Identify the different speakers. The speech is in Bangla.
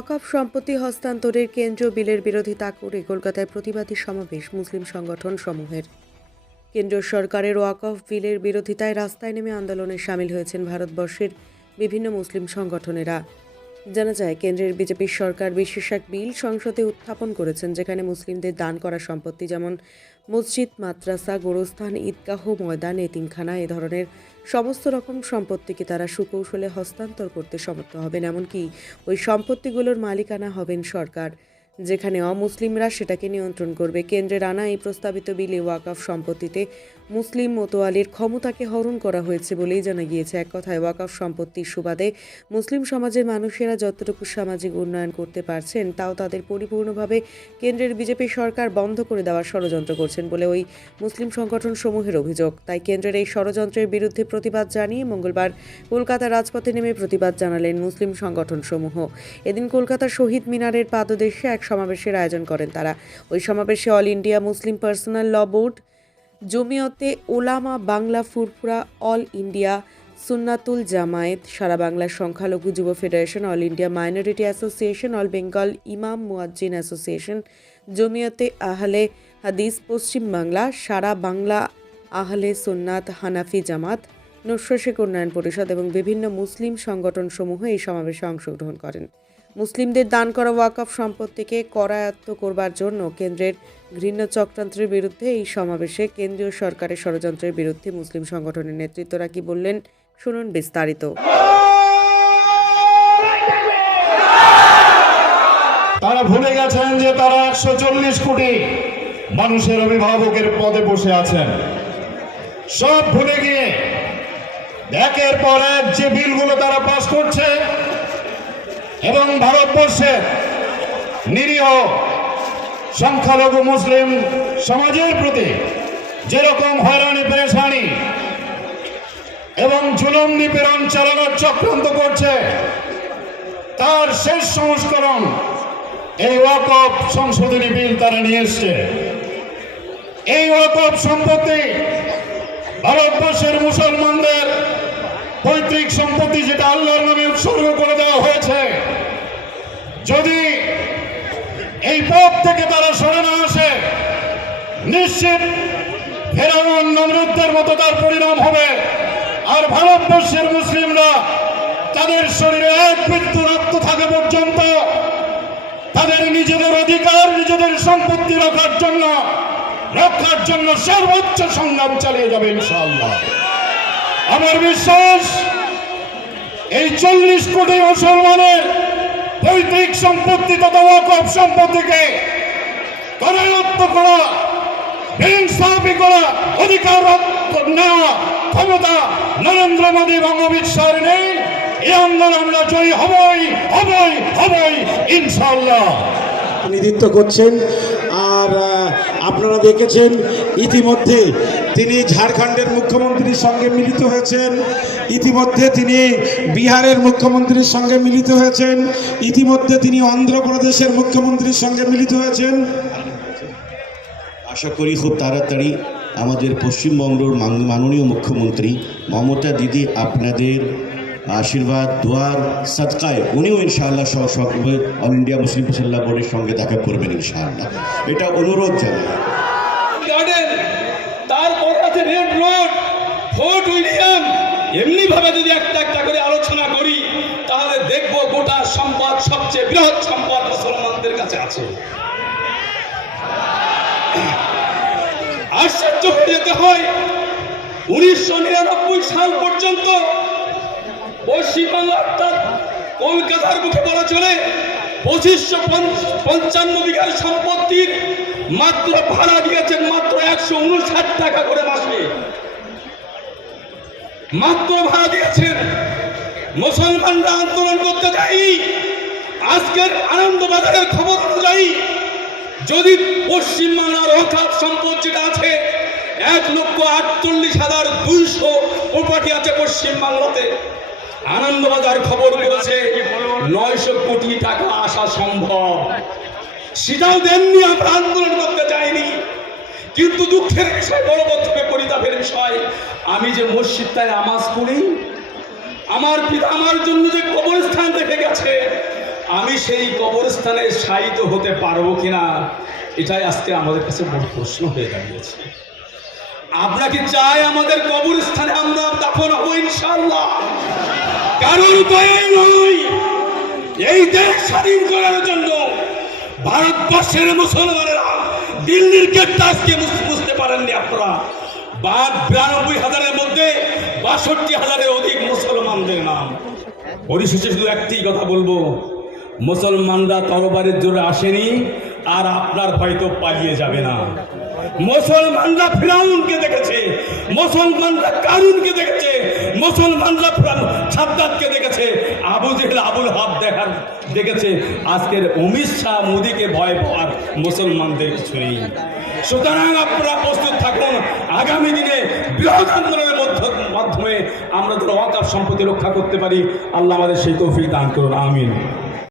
Speaker 1: ওয়াকফ সম্পত্তি হস্তান্তরের কেন্দ্রীয় বিলের বিরোধিতা করে কলকাতায় প্রতিবাদী সমাবেশ মুসলিম সংগঠন সমূহের। কেন্দ্রীয় সরকারের ওয়াকফ বিলের বিরোধিতায় রাস্তায় নেমে আন্দোলনে সামিল হয়েছেন ভারতবর্ষের বিভিন্ন মুসলিম সংগঠনেরা। জানা যায়, কেন্দ্রের বিজেপি সরকার বিশেষ এক বিল সংসদে উত্থাপন করেছেন, যেখানে মুসলিমদের দান করা সম্পত্তি যেমন মসজিদ, মাদ্রাসা, গোরস্থান, ঈদগাহ, ময়দান, এতিমখানা এ ধরনের সমস্ত রকম সম্পত্তিকে তারা সুকৌশলে হস্তান্তর করতে সমর্থ হবেন। এমনকি ওই সম্পত্তিগুলোর মালিকানা হবেন সরকার। যেখানে অমুসলিমরা সেটাকে নিয়ন্ত্রণ করবে। কেন্দ্রের আনা এই প্রস্তাবিত বিলে ওয়াকাফ সম্পত্তিতে মুসলিম মোতোয়ালির ক্ষমতাকে হরণ করা হয়েছে বলেই জানা গিয়েছে। এক কথায়, ওয়াকফ সম্পত্তির সুবাদে মুসলিম সমাজের মানুষেরা যতটুকু সামাজিক উন্নয়ন করতে পারছেন, তাও তাদের পরিপূর্ণভাবে কেন্দ্রের বিজেপি সরকার বন্ধ করে দেওয়ার ষড়যন্ত্র করছেন বলে ওই মুসলিম সংগঠন সমূহের অভিযোগ। তাই কেন্দ্রের এই ষড়যন্ত্রের বিরুদ্ধে প্রতিবাদ জানিয়ে মঙ্গলবার কলকাতা রাজপথে নেমে প্রতিবাদ জানালেন মুসলিম সংগঠন সমূহ এদিন কলকাতা শহীদ মিনারের পাদদেশে এক সমাবেশের আয়োজন করেন তারা। ওই সমাবেশে all India Muslim personal law board Jamiate Ulama Bangla Furfura all India Sunnatul Jamayet, সারা বাংলা সংখ্যালঘু যুব federation all India minority association all Bengal ইমাম মুয়াজ্জিন অ্যাসোসিয়েশন জমিয়তে আহলে হাদিস, পশ্চিম বাংলা, সারা বাংলা আহলে সুন্নাত হানাফি জামাত নস্যশেখ উন্নয়ন পরিষদ এবং বিভিন্ন মুসলিম সংগঠনসমূহ এই সমাবেশে অংশগ্রহণ করেন। মুসলিমদের দান করা ওয়াকফ সম্পত্তিকে করায়ত্ত করবার জন্য কেন্দ্রের ঘৃণ্য চক্রান্তের বিরুদ্ধে এই সমাবেশে কেন্দ্রীয় সরকারের ষড়যন্ত্রের বিরুদ্ধে মুসলিম সংগঠনের নেতৃত্বরা কি বললেন, শুনুন বিস্তারিত।
Speaker 2: তারা ভুলে গেছেন যে তারা একশো চল্লিশ কোটি মানুষের অভিভাবকের পদে বসে আছেন। সব ভুলে গিয়ে একের পর এক যে বিলগুলো তারা পাস করছে এবং ভারতবর্ষের নিরীহ সংখ্যালঘু মুসলিম সমাজের প্রতি যেরকম হয়রানি, পেরেশানি এবং জুলুম নিপীড়ন চালানোর চক্রান্ত করছে, তার শেষ সংস্করণ এই ওয়াকফ সংশোধনী বিল তারা নিয়ে এসছে। এই ওয়াকফ সম্পত্তি ভারতবর্ষের মুসলমানদের পৈতৃক সম্পত্তি যেটা আল্লাহর নামে উৎসর্গ করে দেওয়া হয়েছে যদি এই পথ থেকে তারা সরে না আসে, নিশ্চিত ফেরাউন নমরুদ্দের মতো তার পরিণাম হবে। আর ভারতবর্ষের মুসলিমরা তাদের শরীরে এক মৃত্যু রক্ত থাকে পর্যন্ত তাদের নিজেদের অধিকার, নিজেদের সম্পত্তি রক্ষার জন্য রক্ষার জন্য সর্বোচ্চ সংগ্রাম চালিয়ে যাবে ইনশাআল্লাহ। আমার বিশ্বাস, এই চল্লিশ কোটি মুসলমানের পৈতৃক সম্পত্তি তথা সম্পত্তিকে করায়ত্ত করা হিংসাপি করা অধিকার নেওয়া ক্ষমতা নরেন্দ্র মোদী এবং অমিত শাহের নেই। এই আন্দোলন আমরা জয়ী হবই হবই হবই ইনশাল্লাহ
Speaker 3: প্রতিনিধিত্ব করছেন। আর আপনারা দেখেছেন, ইতিমধ্যে তিনি ঝাড়খণ্ডের মুখ্যমন্ত্রীর সঙ্গে মিলিত হয়েছেন, ইতিমধ্যে তিনি বিহারের মুখ্যমন্ত্রীর সঙ্গে মিলিত হয়েছেন, ইতিমধ্যে তিনি অন্ধ্রপ্রদেশের মুখ্যমন্ত্রীর সঙ্গে মিলিত হয়েছেন।
Speaker 4: আশা করি খুব তাড়াতাড়ি আমাদের পশ্চিমবঙ্গের মাননীয় মুখ্যমন্ত্রী মমতা দিদি আপনাদের আশীর্বাদ, দোয়ার সৎকায় উনিও ইনশাআল্লাহ সহ সকলে অল ইন্ডিয়া মুসলিম ফসল্লা বোর্ডের সঙ্গে দেখা করবেন ইনশাআল্লাহ। এটা অনুরোধ জানাই।
Speaker 5: তারপর আছে রেড রোড উইলিয়াম এমনি ভাবে যদি একটা একটা করে আলোচনা করি, তাহলে দেখব গোটা সম্পদ, সবচেয়ে বৃহৎ সম্পদ মুসলমানদের কাছে আছে। আশ্চর্য হয়ে যেতে হয়, উনিশশো নিরানব্বই সাল পর্যন্ত পশ্চিমবাংলা অর্থাৎ কলকাতার মুখে বলা চলে, পঁচিশশো পঞ্চান্ন বিঘার সম্পত্তির মাত্র ভাড়া দিয়েছেন মাত্র একশো উনষাট টাকা করে মাসে। মাত্র ভাড়া দিয়েছেন। মুসলমানরা আন্দোলন করতে যায়নি আজকের আনন্দবাজারের খবর অনুযায়ী, যদি পশ্চিমবাংলার অর্থাৎ সম্পদ আছে, এক লক্ষ আটচল্লিশ হাজার দুইশো প্রপার্টি আছে পশ্চিমবাংলাতে। আনন্দবাজার খবর বলেছে নয়শো কোটি টাকা আসা সম্ভব। সেটাও দেননি আমরা আন্দোলন করতে চাইনি। কিন্তু দুঃখের বিষয় বড় থেকে পরিতাপের বিষয় আমি যে মসজিদটায় নামাজ পড়ি আমার পিতা আমার জন্য যে কবরস্থান রেখে গেছে আমি সেই কবরস্থানে শায়িত হতে পারব কিনা এটাই আজকে আমাদের কাছে বড় প্রশ্ন হয়ে দাঁড়িয়েছে। আপনাকে চাই আমাদের কবরস্থানে আমরা দাফন হব ইনশাল্লাহ কারোর উপায় নয়। এই দেশ স্বাধীন করার জন্য ভারতবর্ষের মুসলমানেরা দিল্লির গেটটা আজকে বুঝতে পারেননি আপনারা। বা বিরানব্বই হাজারের মধ্যে বাষট্টি হাজারের অধিক মুসলমানদের নাম। পরিশেষে শুধু একটি কথা বলব। মুসলমানরা তরবারের জোরে আসেনি, আর আপনার হয়তো পালিয়ে যাবে না। মুসলমানরা ফিরাউনকে দেখেছে, মুসলমানরা কারুনকে দেখেছে মুসলমানরা সাদ্দাতকে দেখেছে, আবু জেহেল, আবুল হাব দেখার দেখেছে, আজকের অমিত শাহ মোদীকে ভয় পাওয়ার মুসলমানদের কিছু নেই সুতরাং আপনারা প্রস্তুত থাকুন, আগামী দিনে বৃহৎ আন্দোলনের মধ্য- মাধ্যমে আমরা যেন অকাপ সম্পত্তি রক্ষা করতে পারি, আল্লাহ আমাদের সেই তৌফিক দান করুন, আমিন।